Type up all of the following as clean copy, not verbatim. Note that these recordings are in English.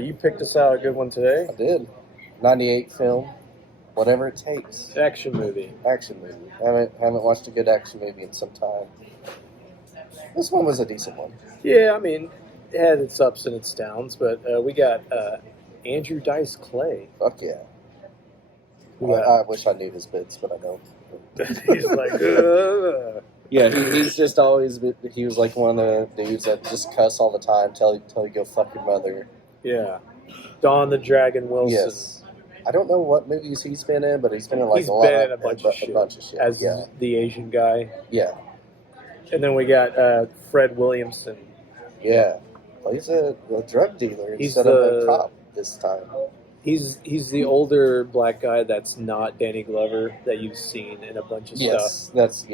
you picked us out a good one today. I did. 98 film. Whatever it takes. Action movie. Action movie. Haven't watched a good action movie in some time. This one was a decent one. Yeah, I mean, it had its ups and its downs, but we got Andrew Dice Clay. Fuck yeah. Yeah. I wish I knew his bits, but I don't. He's like, Ugh. Yeah, he's just always been, he was like one of the dudes that just cuss all the time, tell you go fuck your mother. Yeah. Don the Dragon Wilson. Yes. I don't know what movies he's been in, but he's been in like He's been in a bunch of shit. As yeah. the Asian guy. Yeah. And then we got Fred Williamson. Yeah. He's a drug dealer He's instead of a cop this time. He's the older black guy that's not Danny Glover that you've seen in a bunch of stuff. That's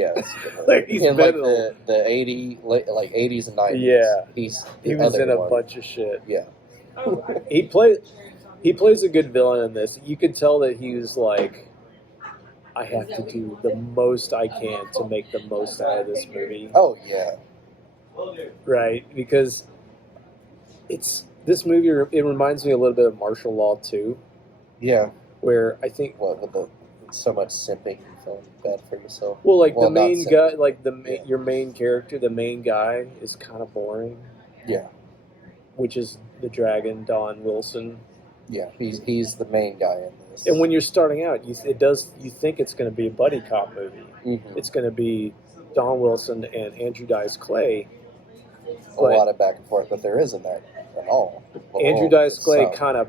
Like he's in been like the 80s and 90s. Yeah. He was in a one. bunch of shit. Yeah. He plays a good villain in this. You can tell that he was like, I have to do the most I can to make the most out of this movie. Oh yeah. Right, because this movie. It reminds me a little bit of Martial Law 2. Yeah. Where I think with so much simping, you feel bad for yourself. Well, like the main guy, like yeah. your main character, the main guy is kind of boring. Yeah. Which is the dragon, Don Wilson. Yeah, he's the main guy in this. And when you're starting out, you think it's going to be a buddy cop movie. Mm-hmm. It's going to be Don Wilson and Andrew Dice Clay. A lot of back and forth, but there isn't that at all. Andrew Dice Clay kind of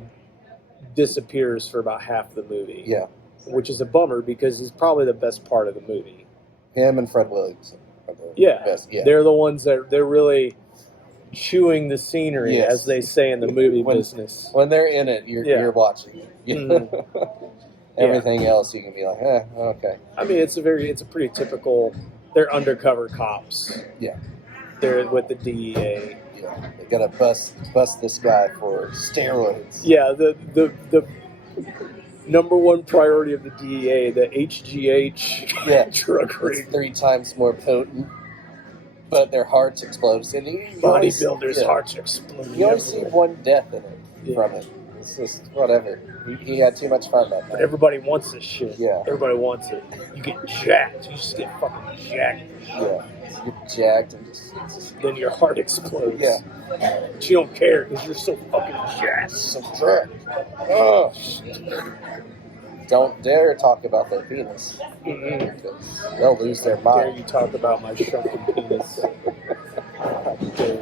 disappears for about half the movie. Yeah. Which is a bummer because he's probably the best part of the movie. Him and Fred Williamson are the best. Yeah. They're the ones that they're really chewing the scenery, as they say in the movie business. When they're in it, you're watching it. Mm-hmm. Everything else, you can be like, okay. I mean, it's a pretty typical. They're undercover cops. Yeah. They're with the DEA. Yeah. They gotta bust this guy for steroids. Yeah. The number one priority of the DEA, the HGH drug ring. It's 3 times more potent. But their hearts explode. Bodybuilders' hearts explode. You only see one death in it from it. It's just whatever. He had too much fun that night. But everybody wants this shit. Yeah. Everybody wants it. You get jacked. You just get fucking jacked. Yeah. You get jacked and just then your heart explodes. Yeah. But you don't care because you're so fucking jacked. So jacked. Oh. Don't dare talk about their penis. Mm-hmm. They'll lose their mind. Dare you talk about my shrunken penis? How dare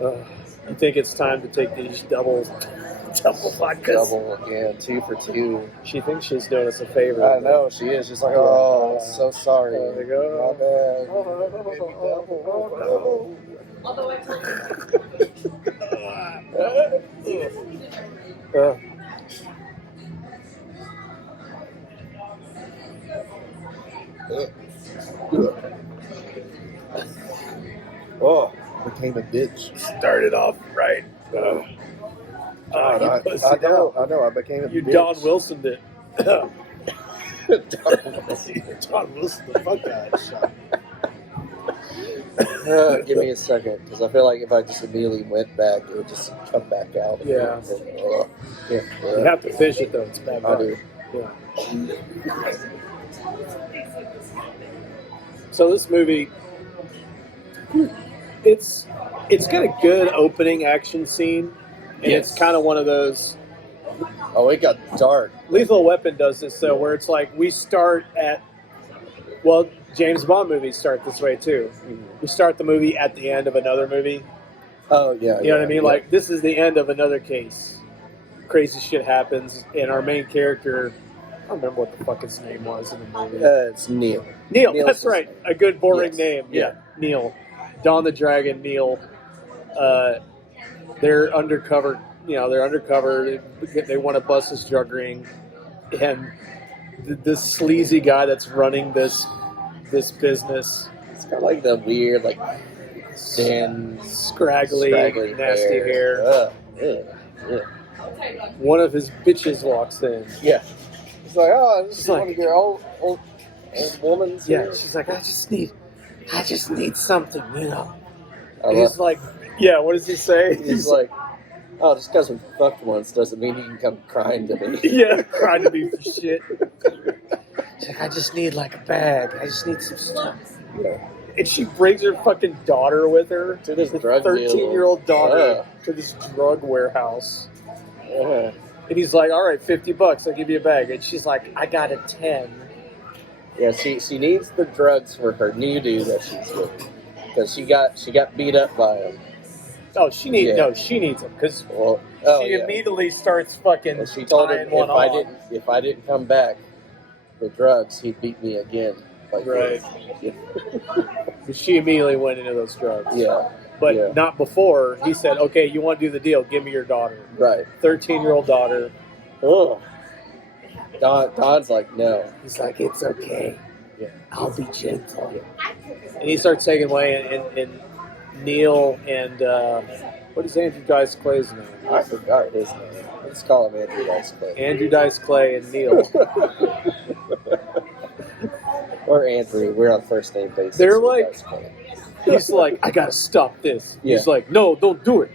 you? You think it's time to take these double vodkas? 2 for 2. She thinks she's doing us a favor. I know she is. She's like, oh, so sorry. There we go. My bad. Oh, became a bitch. Started off right. I know. I became a bitch. You Don Wilson did. Don Wilson, the fuck out of shot. Give me a second, because I feel like if I just immediately went back, it would just come back out. Yeah. You have to finish it though. It's bad. I do. Yeah. So this movie, it's got a good opening action scene, and it's kind of one of those. Oh, it got dark. Lethal Weapon does this though, where it's like we start at. Well, James Bond movies start this way too. Mm-hmm. We start the movie at the end of another movie. Oh yeah. You know what I mean? Yeah. Like this is the end of another case. Crazy shit happens, and our main character. I don't remember what the fuck his name was in the movie. It's Neil. Neil, that's right. A good boring Yes. name. Yeah. Neil. Don the Dragon, Neil. They're undercover. They're undercover. They want to bust this drug ring. And this sleazy guy that's running this business. It's got like the weird, like, thin, scraggly nasty hair. One of his bitches walks in. Yeah. He's like, oh, this is one of your old woman's. Yeah, she's like, I just need something, He's like, yeah, what does he say? He's like, Oh, just because we fucked once doesn't mean you can come crying to me. Yeah, crying to me for shit. She's like, I just need like a bag. I just need some stuff. Yeah. And she brings her fucking daughter with her, To this the drug deal. 13-year-old daughter, to this drug warehouse. Yeah. And he's like, all right, $50, I'll give you a bag. And she's like, I got a 10. Yeah, she needs the drugs for her new dude that she's with. Because she got beat up by him. Oh, she needs him because she immediately starts fucking. And she told him tying if I didn't come back with drugs, he'd beat me again. Like right. Yeah. But she immediately went into those drugs. Yeah. But not before. He said, okay, you want to do the deal, give me your daughter. Right. 13-year-old daughter. Oh. Don's like, no. He's like, it's okay. Yeah. I'll be gentle. Yeah. And he starts taking away, and Neil and, what is Andrew Dice Clay's name? I forgot his name. Let's call him Andrew Dice Clay. Andrew Dice Clay and Neil. Or Andrew. We're on first name basis. They're like, he's like, I gotta stop this. Yeah. He's like, no, don't do it.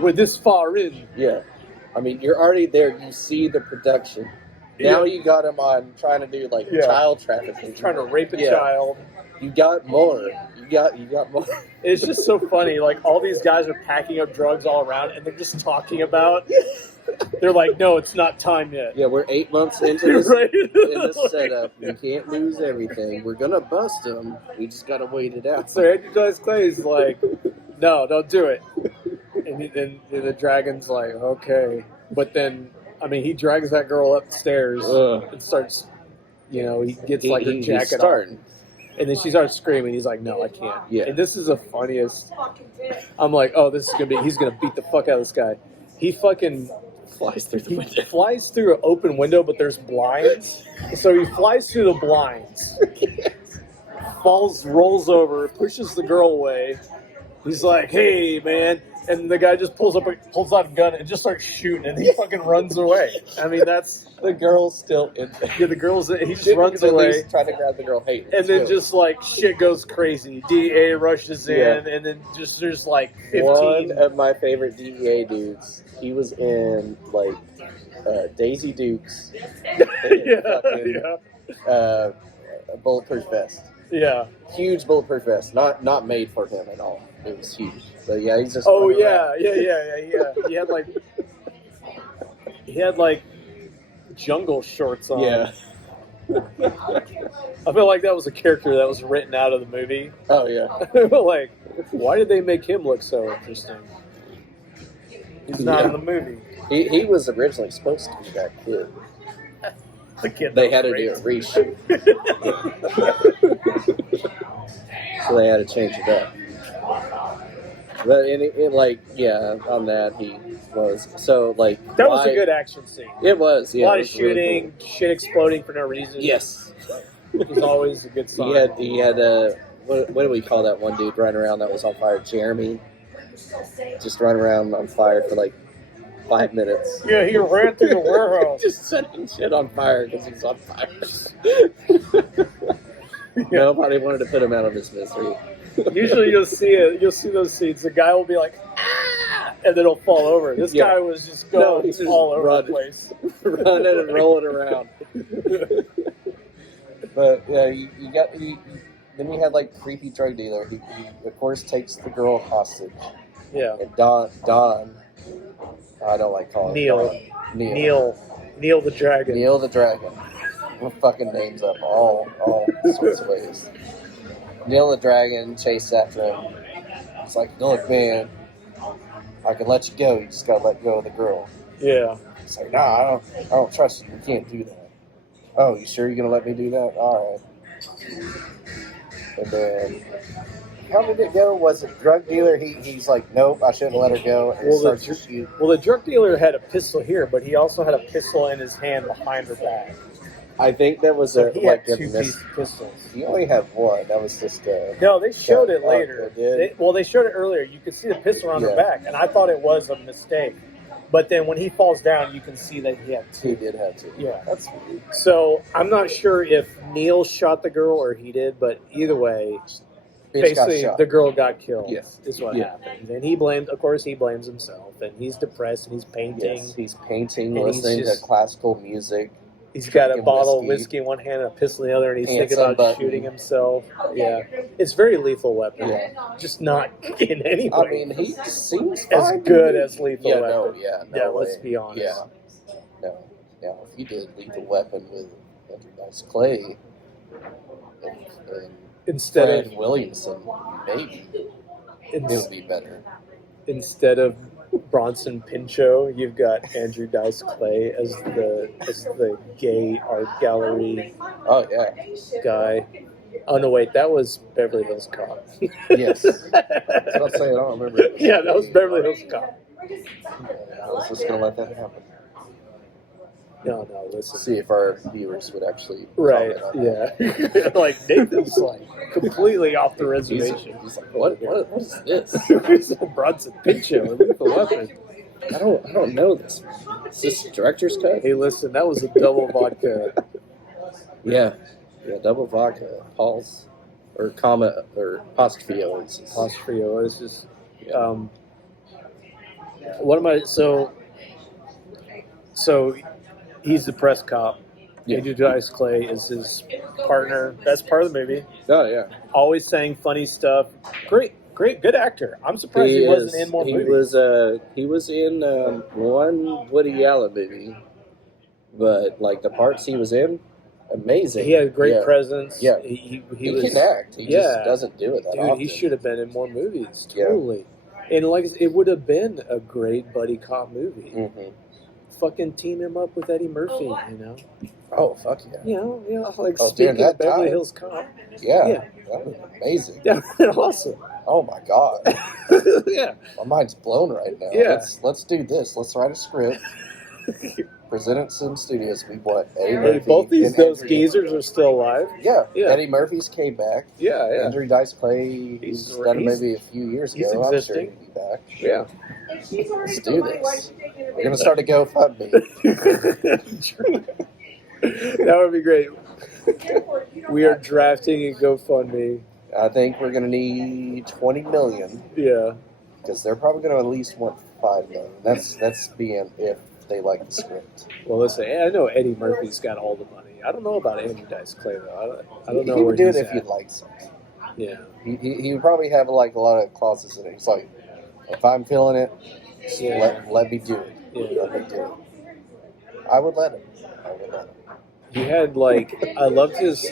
We're this far in. Yeah. I mean, you're already there. You see the production. Now you got him on trying to do like child trafficking. Trying to rape a child. You got more. You got more. It's just so funny. Like, all these guys are packing up drugs all around, and they're just talking about. They're like, no, it's not time yet. Yeah, we're 8 months into this, right? in this setup. We can't lose everything. We're gonna bust them. We just gotta wait it out. So Andrew Dice Clay's like, no, don't do it. And the dragon's like, okay. But then, I mean, he drags that girl upstairs and starts, he gets like her jacket off. And then she starts screaming. He's like, no, I can't. Yeah. And this is the funniest. I'm like, oh, he's going to beat the fuck out of this guy. He fucking Flies through the window. Flies through an open window, but there's blinds. So he flies through the blinds. Rolls over, pushes the girl away. He's like, hey, man. And the guy just pulls out a gun and just starts shooting, and he fucking runs away. I mean, that's... The girl's still in there. Yeah, he just runs away. Trying to grab the girl. Hey, and then just like shit goes crazy. DEA rushes in, and then just there's like 15. One of my favorite DEA dudes. He was in like Daisy Dukes. A bulletproof vest. Yeah, huge bulletproof vest. Not made for him at all. It was huge. But yeah, he's just. Oh yeah. He had like jungle shorts on. Yeah. I feel like that was a character that was written out of the movie. Oh yeah. Like, why did they make him look so interesting? He's not in the movie. He was originally supposed to be that kid. The kid. They had to do a reshoot. So they had to change it up. But on that he was so like that was a good action scene. It was, yeah. A lot of shooting, really cool. Shit exploding for no reason. Yes, it was always a good sign. He had what do we call that one dude running around that was on fire? Jeremy, just running around on fire for like 5 minutes. Yeah, he ran through the warehouse, just setting shit on fire because he's on fire. Nobody wanted to put him out of his misery. Usually you'll see those scenes. The guy will be like, ah, and then he'll fall over. This guy was just going all over the place. Running and rolling around. But yeah, then we had like creepy drug dealer. He of course takes the girl hostage. Yeah. And Don, I don't like calling him Neil the Dragon. Neil the Dragon. We're fucking names up all sorts of ways. Neil the Dragon chased after him. It's like, look, man, I can let you go. You just gotta let go of the girl. Yeah. It's like, nah, I don't trust you. You can't do that. Oh, you sure you're gonna let me do that? All right. And then, how did it go? Was it drug dealer? He's like, nope, I shouldn't let her go. And starts to shoot. Well, the drug dealer had a pistol here, but he also had a pistol in his hand behind her back. I think that was two pistols. He only had one. That was just no, they showed it later. They showed it earlier. You could see the pistol on her back, and I thought it was a mistake. But then when he falls down, you can see that he had two. He did have two. Yeah. That's weird. So I'm not sure if Neil shot the girl or he did, but either way, Bitch got basically shot. the girl got killed. Yes. Is what Yeah. happened. And he blamed himself, and he's depressed, and he's painting. Yes, he's painting, And listening he's just- to classical music. He's got a drinking bottle of whiskey in one hand and a pistol in the other, and he's Pants thinking about unbuttoned. shooting himself. Yeah, it's very Lethal Weapon. Yeah. Just not in any way I mean, he seems as fine. good as Lethal Yeah, Weapon. no let's way. be honest. Yeah. No. Now, if he did Lethal Weapon with Andrew Dice Clay and Instead Fred Williamson, maybe it would be better. instead of Bronson Pinchot, you've got Andrew Dice Clay as the gay art gallery Oh yeah, guy. Oh no, wait, that was Beverly Hills Cop. yes. That's what I'm saying. I don't remember. Yeah, that was Beverly Hills Cop. I was just gonna let that happen. No, listen. See if our viewers would actually Right, comment on that. yeah. Like Nathan's like completely off the He's reservation. like, what is this? Bronson Pinchot, Lethal Weapon. I don't know this. Is this director's cut? Hey, listen, that was a double vodka. Yeah, double vodka. Paul's or comma or apostrophe O's. Austria. It's just what am I? So he's the press cop. Yeah. Andrew Dice Clay is his partner. Best part of the movie. Oh yeah. Always saying funny stuff. Great, good actor. I'm surprised he wasn't in more movies. He was in one Woody Allen movie, but like the parts he was in, amazing. He had a great presence. Yeah. He He can act. He just doesn't do it that Dude, often. he should have been in more movies. Yeah. Totally. And like it would have been a great buddy cop movie. Mm-hmm. Fucking team him up with Eddie Murphy, you know. Oh fuck yeah. Like Oh, speaking during that of Beverly time. Hills Cop. Yeah. Yeah. That was amazing. Yeah, awesome. Oh my god. Yeah. My mind's blown right now. Yeah. Let's do this. Let's write a script. Present it to some studios. We want Eddie Hey, Murphy. both and those Andrew- geezers are still alive. Yeah. Yeah. Eddie Murphy's came back. Yeah. Andrew Dice Clay, he's done a movie a few years he's ago. I'm sure existing. he'll be back. Yeah. Let's do this. We're gonna start a GoFundMe. That would be great. We are drafting a GoFundMe. I think we're gonna need 20 million Yeah. because they're probably gonna at least want 5 million. That's being if they like the script. Well, listen, I know Eddie Murphy's got all the money. I don't know about Andrew Dice Clay though. I don't know He where would do he's it if at. you'd like something. Yeah. He would probably have like a lot of clauses in it. He's like, if I'm feeling it, Yeah. let me do it. Yeah. Let me do it. I would let him. He had like I loved his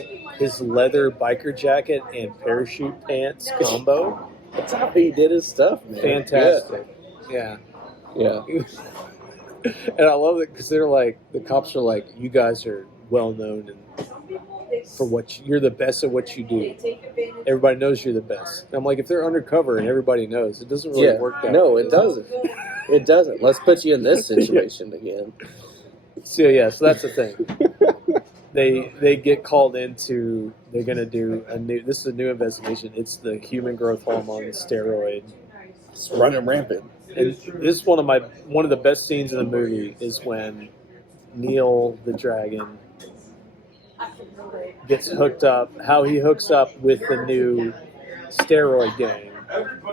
leather biker jacket and parachute pants combo. That's how he did his stuff, man. Fantastic. Yeah. Yeah. And I love it because they're like the cops are like, you guys are well known and for you're the best at what you do. Everybody knows you're the best. And I'm like, if they're undercover and everybody knows, it doesn't really work that No, way, it doesn't. It doesn't. Let's put you in this situation again. So that's the thing. They get called into. They're gonna do a new. This is a new investigation. It's the human growth hormone steroid. It's running rampant. And this is one of the best scenes in the movie is when Neil the dragon gets hooked up. How he hooks up with the new steroid gang.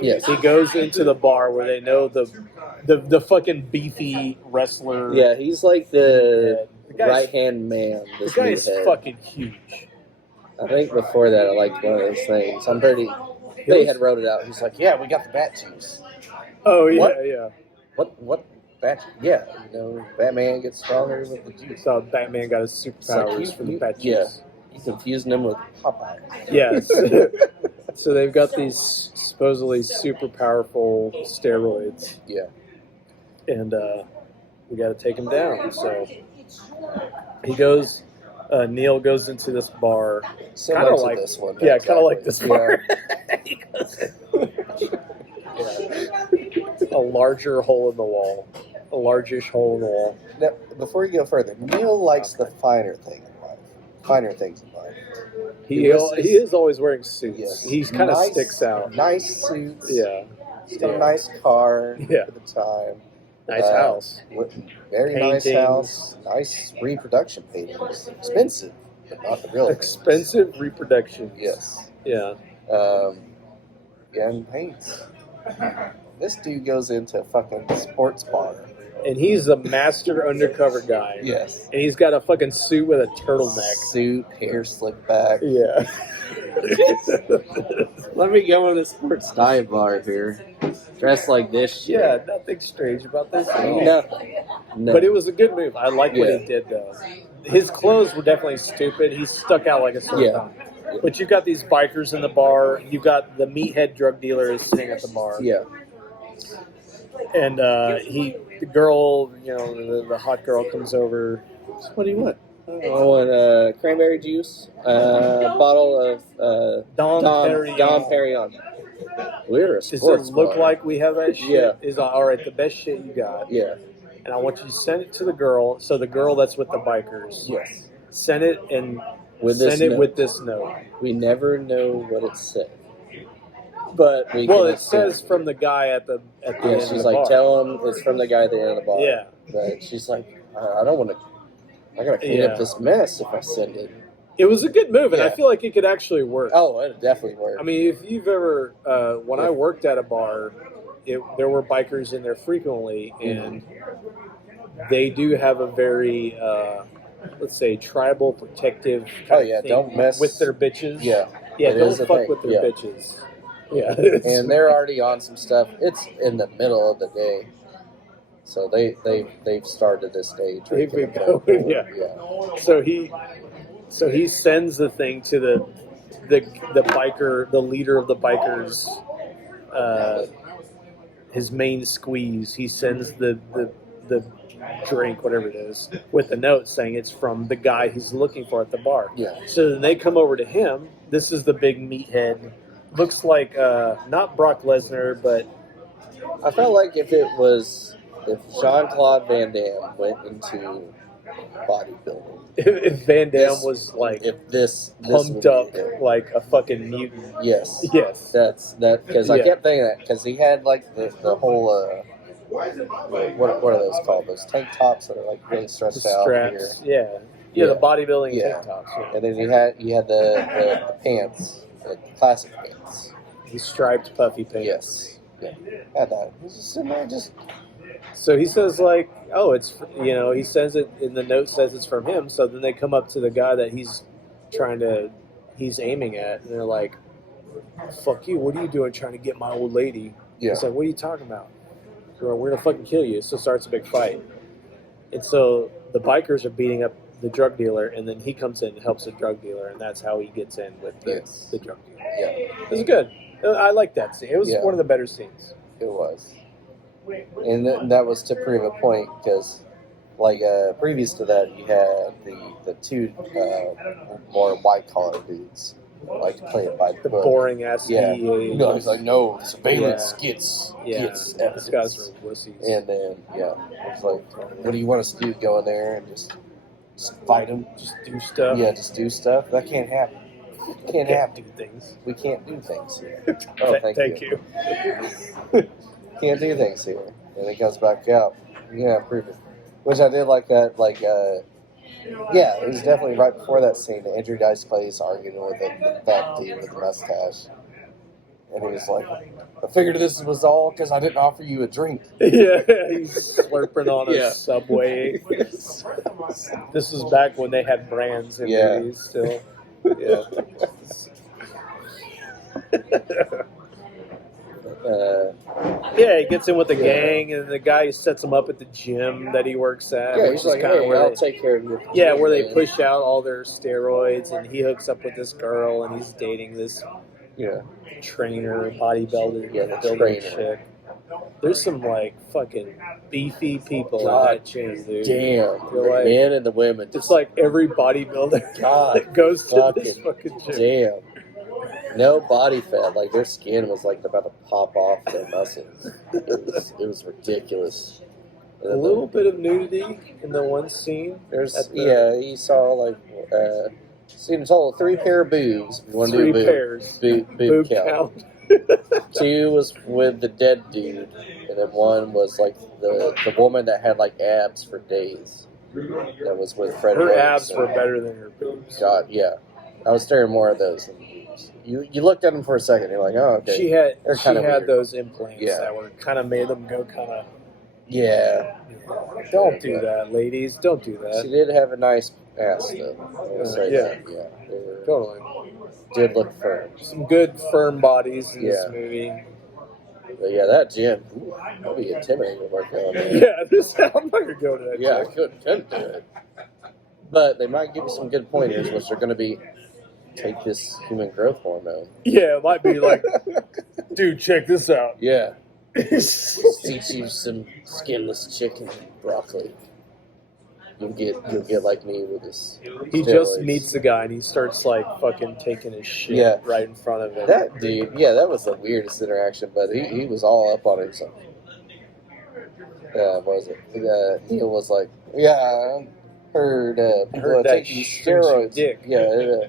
Yes. He goes into the bar where they know the fucking beefy wrestler. Yeah, he's like the guy's- right-hand man. The This guy's new head. fucking huge. I think before that I liked one of those things. They had wrote it out. He's like, yeah, we got the bat juice. Oh yeah, What? yeah. What bat? Yeah, Batman gets stronger with the juice. So Batman got his superpowers from the bat yeah. juice. He's confusing them with Popeye. Yes. So they've got these supposedly super powerful steroids, Yeah. and we got to take him down. So he goes. Neil goes into this bar. Similar Kinda to like- this one. Yeah, kind of like this Yeah. bar. A larger hole in the wall. A largish hole in the wall. Now, before you go further, Neil likes the finer things in life. He is always wearing suits. Yes. He kind of Nice- sticks out. Nice suits. Yeah. He's got a nice car Yeah. for the time. Nice house. Very nice Paintings. house. Nice reproduction paintings. Expensive, but not the real things. Expensive reproduction. Yes. Yeah. Yeah, and this dude goes into a fucking sports bar. And he's a master undercover guy. Yes. And he's got a fucking suit with a turtleneck. Suit, hair slicked back. Yeah. Let me go in a sports dive bar here. Dressed like this shit. Yeah, nothing strange about this at all. Nothing. No. But it was a good move. I like what Yeah. he did, though. His clothes were definitely stupid. He stuck out like a sore thumb. But you've got these bikers in the bar. You've got the meathead drug dealer sitting at the bar. Yeah. And the girl, the hot girl comes over. What do you want? I want cranberry juice, bottle of Dom Dom Perignon. We're a Does sports it look bar. like we have that shit? Yeah. Is all right, the best shit you got. Yeah. And I want you to send it to the girl. So the girl that's with the bikers. Yes. Send it and With this send it note. with this note. We never know what it said. But we Well, can it says from the guy at the end Yeah, of she's the like, bar. tell him it's from the guy at the end of the bar. Yeah. But she's like, I don't want to. I gotta clean Yeah. up this mess if I send it. It was a good move, and I Yeah. feel like it could actually work. Oh, it definitely worked. I mean, if you've ever, when I worked at a bar, there were bikers in there frequently, and they do have a very, let's say, tribal protective kind of thing don't mess with their bitches. Yeah. Yeah, It don't is a fuck thing. with their Yeah. bitches. Yeah. And they're already on some stuff. It's in the middle of the day. So they've started this day They've drinking. been going, yeah. So he sends the thing to the biker, the leader of the bikers, his main squeeze. He sends the drink, whatever it is, with a note saying it's from the guy he's looking for at the bar. Yeah. So then they come over to him. This is the big meathead. Looks like not Brock Lesnar, but I felt like if Jean-Claude Van Damme went into bodybuilding, if Van Damme was like if this pumped would up be it. like a fucking mutant. Yes. Yes. That's because I Yeah. kept thinking that Because he had like the whole what are those called? Those tank tops that are like really The stretched out here. straps. Yeah. Yeah. The bodybuilding Yeah. tank tops. Yeah. And then he had the pants, the classic pants. The striped puffy pants. Yes. Yeah. Had that. He's just sitting there just So he says like, oh, it's, he says it in the note says it's from him. So then they come up to the guy that he's aiming at, and they're like, fuck you, what are you doing trying to get my old lady? yeah. He's like, what are you talking about? We're gonna fucking kill you. So starts a big fight. And so the bikers are beating up the drug dealer, and then he comes in and helps the drug dealer, and that's how he gets in with the drug dealer. Yeah. It was good. I like that scene. It was Yeah. one of the better scenes. It was. And that was to prove a point because, like, previous to that, you had the two more white collar dudes like to play it by the The book. boring ass Yeah. DEA. No, he's like, no, surveillance Yeah. gets These evidence. guys are wussies. And then, it's like, what do you want us to do? Go in there and just fight them? Just do stuff. Yeah, just do stuff? That can't happen. Can't Do happen. things. We can't do things here. Oh, Thank you. Can't do things here. And it comes back out. Yeah, prove it. Which I did like that, like, yeah, it was definitely right before that scene. Andrew Dice Clay's arguing with the fat dude with the mustache. And he was like, I figured this was all because I didn't offer you a drink. Yeah, he's slurping on a Yeah. Subway. This is back when they had brands in Yeah. movies still. Yeah. Yeah, he gets in with the gang, and the guy sets him up at the gym that he works at. yeah, which he's is like, kinda hey, where I'll they- take care of you. Yeah, where they push out all their steroids, and he hooks up with this girl, and he's dating this Yeah. trainer, bodybuilder, Yeah, the building trainer. chick. There's some like fucking beefy people God in that gym, dude. Damn, You're the like- men and the women. It's like every bodybuilder God, that goes to this fucking fucking gym. damn. No body fat. Like their skin was like about to pop off their muscles. It was ridiculous. A little bit of nudity in the one scene. There's at the- he saw like seen a total of 3 pair of boobs. If you want to Three do pairs. boob count. 2 was with the dead dude, and then 1 was like the woman that had like abs for days. That was with Fred Her Williamson. abs were better than her boobs. God, yeah. I was staring more at those than boobs. You looked at them for a second. You're like, oh, okay. She had weird. those implants Yeah. that were kind of made them go kind of. Yeah. Don't do that, ladies. Don't do that. She did have a nice ass, though. Yeah. Yeah. They were, Totally. did look firm. Some good firm bodies in this Yeah. movie. But yeah, that gym, that'd be intimidating to work on. Yeah, I'm not gonna go to that. Yeah, I gym. couldn't do it. But they might give you some good pointers, which are going to be take this human growth hormone. Yeah, it might be like, dude, check this out. Yeah. Teach you some skinless chicken and broccoli. You'll get like me with this. He just meets the guy and he starts like fucking taking his shit right in front of him. That dude, that was the weirdest interaction, but he was all up on himself. What was it? Neil was like, I heard people are that taking shrinks your steroids. dick. Yeah,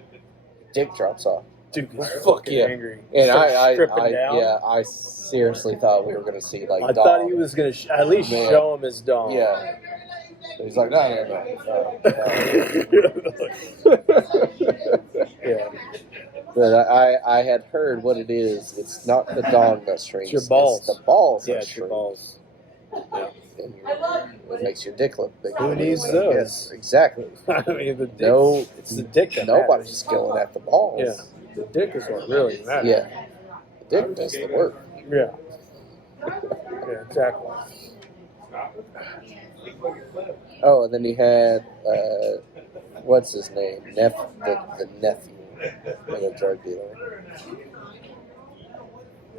dick drops off. Dude, he's Fuck fucking yeah. angry. And Stripping down. I seriously thought we were going to see like. I thought he was gonna at least Yeah. show him his dong. Yeah. He's like, no. Yeah. But I had heard what it is. It's not the dong that shrinks. It's your balls. It's the balls Yeah, that it's your shrink. balls. And it makes your dick look big. Who needs those? Yes, exactly. I mean, the dick. No, It's the dick that nobody's going at the balls. Yeah. The dick is what really matters. Yeah. The dick does the work. Yeah. Yeah, exactly. Oh, and then he had what's his name? The nephew of the drug dealer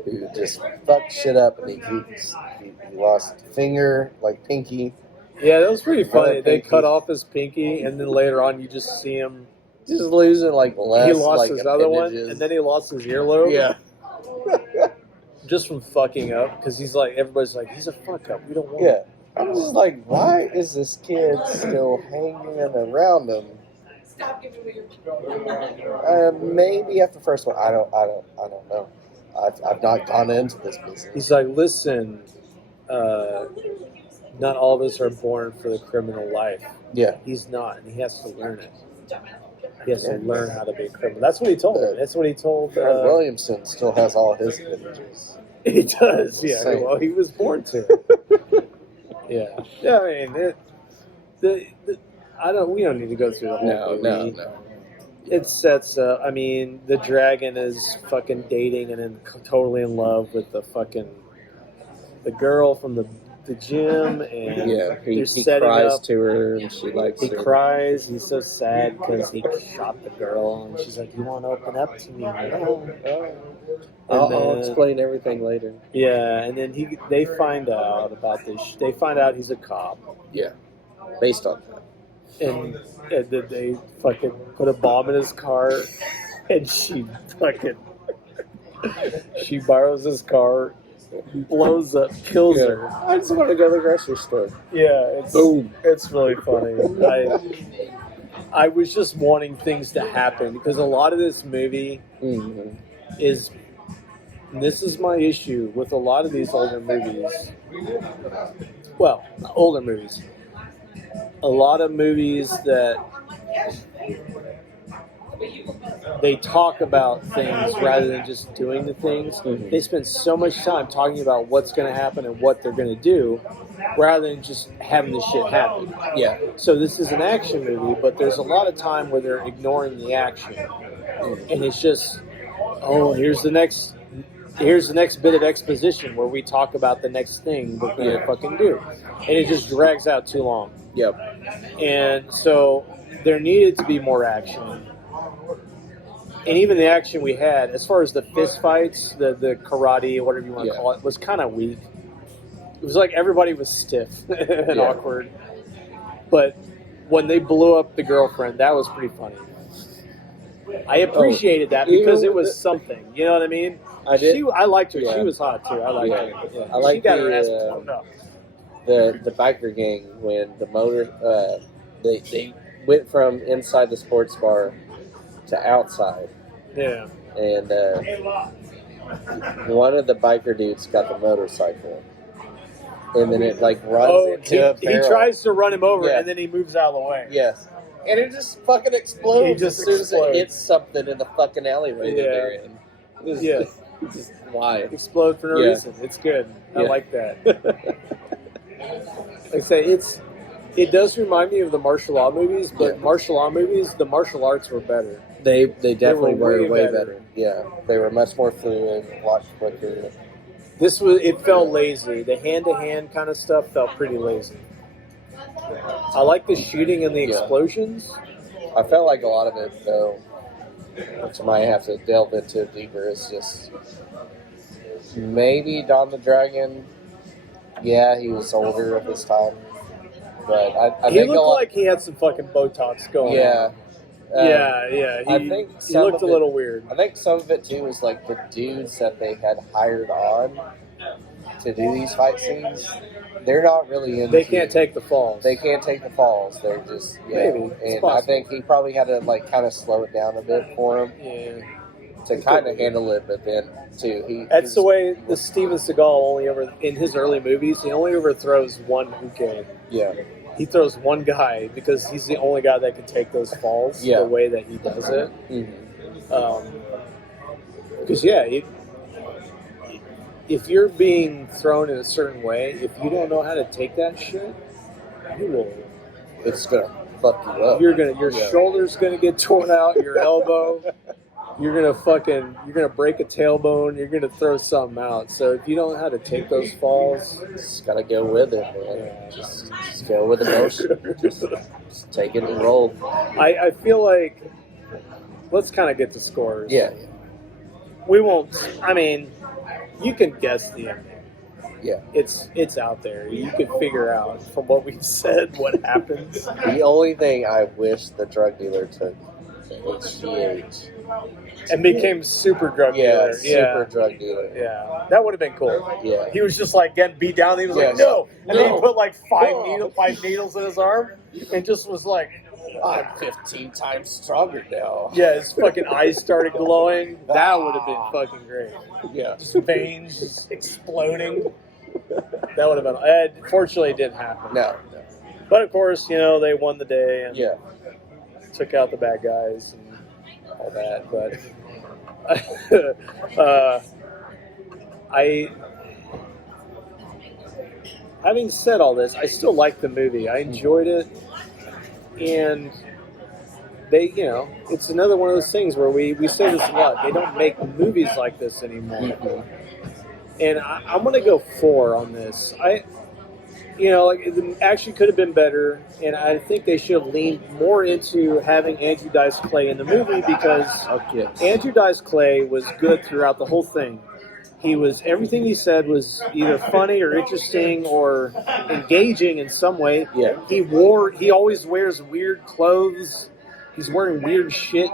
who just fucked shit up, and he lost a finger, like pinky. Yeah, that was pretty funny. Another They pinky. cut off his pinky, and then later on, you just see him. Just losing like less. He lost like, his other one, appendages. and then he lost his earlobe. Yeah. Just from fucking up, because he's like, everybody's like, he's a fuck up. We don't want him. Yeah. I'm just like, why is this kid still hanging around him? Maybe after the first one, I don't know. I've not gone into this business. He's like, listen, not all of us are born for the criminal life. Yeah. He's not, and he has to learn it. He has to learn how to be a criminal. That's what he told him. That's what he told. Williamson still has all his images. He does, yeah. Same. Well, he was born to it. Yeah. Yeah, I mean, we don't need to go through the whole movie. No. It sets up, I mean, the dragon is fucking dating and then totally in love with the girl from the gym, and he setting cries up. to her, and she likes He her. cries. He's so sad because he shot the girl, and she's like, "You want to open up to me?" I'll explain everything later. Yeah, and then they find out about this. They find out he's a cop, Yeah, based on that. and then they fucking put a bomb in his car, and she borrows his car, blows up, kills her. I just want to go to the grocery store. Yeah, Boom. It's really funny. I was just wanting things to happen because a lot of this movie is. And this is my issue with a lot of these older movies. Well, not older movies. A lot of movies that they talk about things rather than just doing the things. They spend so much time talking about what's going to happen and what they're going to do rather than just having the shit happen. Yeah. So this is an action movie, but there's a lot of time where they're ignoring the action. And it's just, here's the next bit of exposition where we talk about the next thing we're going to fucking do. And it just drags out too long. Yep. And so there needed to be more action. And even the action we had, as far as the fist fights, the karate, whatever you want to call it, was kind of weak. It was like everybody was stiff and awkward. But when they blew up the girlfriend, that was pretty funny. I appreciated that because it was something. You know what I mean? I liked her. Yeah. She was hot too. I liked her. Yeah. I like she got her ass blown up. The biker gang when the motor they went from inside the sports bar to outside. Yeah. And one of the biker dudes got the motorcycle. And then it like runs into a he barrel. tries to run him over and then he moves out of the way. Yes. And it just fucking explodes He just as soon as it explodes. hits something in the fucking alleyway that they're in. Just why? Explode for no reason. It's good. I like that. Like I say, it does remind me of the martial law movies, but martial law movies, the martial arts were better. They definitely were way better. better. Yeah, they were much more fluid, a lot quicker. It felt lazy. The hand-to-hand kind of stuff felt pretty lazy. I like the shooting and the explosions. I felt like a lot of it, though, which I might have to delve into deeper, is just maybe Don the Dragon. Yeah, he was older at this time, but I He think looked like he had some fucking Botox going on. Yeah. I think he looked a little weird. I think some of it too was like the dudes that they had hired on to do these fight scenes. They're not really in. They can't take the falls. They can't take the falls. They're just maybe. And I think he probably had to like kind of slow it down a bit for him. Yeah. To kind of handle it, but then too that's the way the Steven Seagal only ever in his early movies. He only ever throws one uke. Yeah. He throws one guy because he's the only guy that can take those falls the way that he does it. Because if you're being thrown in a certain way, if you don't know how to take that shit, you will. It's gonna fuck you up. Your shoulder's gonna get torn out. Your elbow. You're gonna break a tailbone. You're gonna throw something out. So if you don't know how to take those falls, just gotta go with it, man. Just go with the motion. just take it and roll. I feel like let's kind of get the scores. Yeah. We won't. I mean, you can guess the ending. Yeah. It's out there. You can figure out from what we said what happens. The only thing I wish the drug dealer took HGH. And became super drug dealer. Super drug dealer. Yeah. That would have been cool. Yeah. He was just like getting beat down. He was like, no. And then he put like five needles in his arm and just was like, I'm 15 times stronger now. Yeah, his fucking eyes started glowing. That would have been fucking great. Yeah. Just veins just exploding. That would have been. Fortunately, it didn't happen. No. But of course, they won the day and took out the bad guys and all that. But having said all this, I still like the movie. I enjoyed it. And they, it's another one of those things where we say this a lot. They don't make movies like this anymore. Mm-hmm. And I'm going to go 4 on this. It actually could have been better. And I think they should have leaned more into having Andrew Dice Clay in the movie because Andrew Dice Clay was good throughout the whole thing. Everything he said was either funny or interesting or engaging in some way. Yeah. He always wears weird clothes. He's wearing weird shit,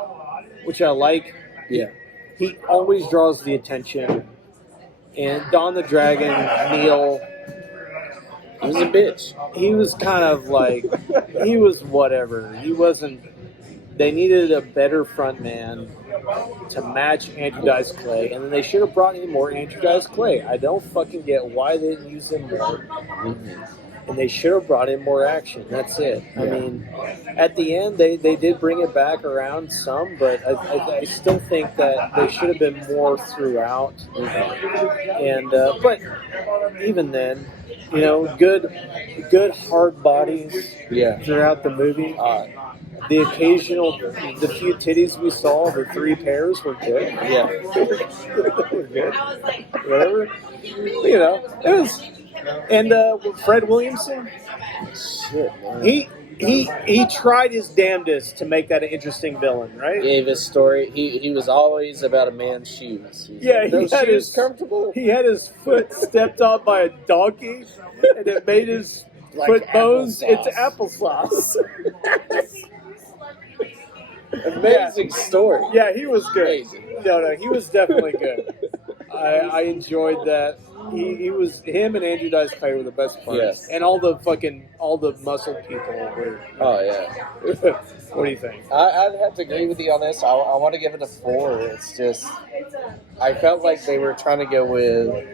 which I like. Yeah. He always draws the attention. And Don the Dragon, Neil, he was a bitch. He was kind of like, he was whatever. He wasn't, they needed a better front man to match Andrew Dice Clay, and then they should have brought in more Andrew Dice Clay. I don't fucking get why they didn't use him more. Mm-hmm. And they should have brought in more action. That's it. Yeah. I mean, at the end, they did bring it back around some, but I still think that they should have been more throughout. Mm-hmm. And but even then, good hard bodies throughout the movie. The few titties we saw, the 3 pairs were good. Yeah. Were good. Whatever. It was. And Fred Williamson, shit, man. He tried his damnedest to make that an interesting villain, right? Gave his story. He was always about a man's shoes. He had his comfortable. He had his foot stepped on by a donkey, and it made his foot bones into applesauce. Amazing story. Yeah, he was good. Amazing. No, he was definitely good. I enjoyed that. He was him and Andrew Dice Clay were the best parts. Yes. And all the muscle people were. Oh yeah. What do you think? I'd have to agree with you on this. I want to give it a 4. It's just I felt like they were trying to go with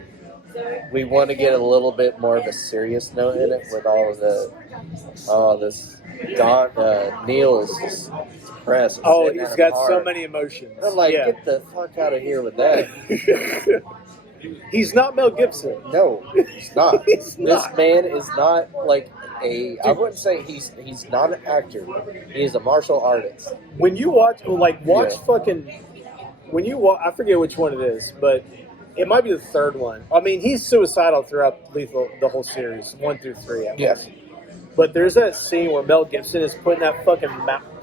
we want to get a little bit more of a serious note in it with all of this Neil's just depressed. Oh, hitting he's at him got so hard. many emotions. I'm like, Yeah. get the fuck out of here with that. He's not Mel Gibson. No, he's not. He's This not. man is not like I wouldn't say he's not an actor. He's a martial artist. When you watch Yeah. fucking, when you watch, I forget which one it is, but it might be the third one. I mean, he's suicidal throughout the whole series, 1 through 3. I Yes. But there's that scene where Mel Gibson is putting that fucking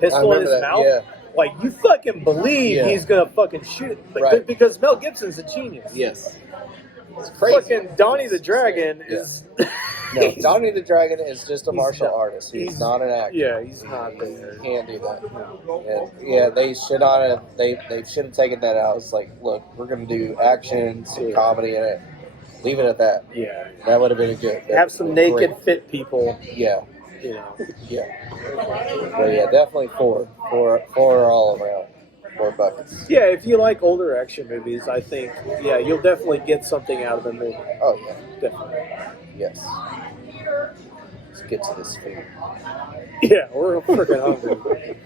pistol in his mouth. Yeah. Like, you fucking believe Yeah. he's gonna fucking shoot it. Right. Because Mel Gibson's a genius. Yes. It's crazy. Fucking Donnie the Dragon Yeah. is. No, Donnie the Dragon is just a He's martial not- artist. He's he's- not an actor. Yeah, he's not there. He can't do that. And yeah, they should not have. They should have taken that out. It's like, look, we're gonna do action, some comedy in it. Leave it at that. Yeah. That would have been good. Have some naked, fit people. Yeah, You know. yeah. But yeah, definitely four all around. 4 buckets. Yeah, if you like older action movies, I think, yeah, you'll definitely get something out of the movie. Oh yeah, Definitely. yes. Let's get to this food. Yeah, we're freaking hungry.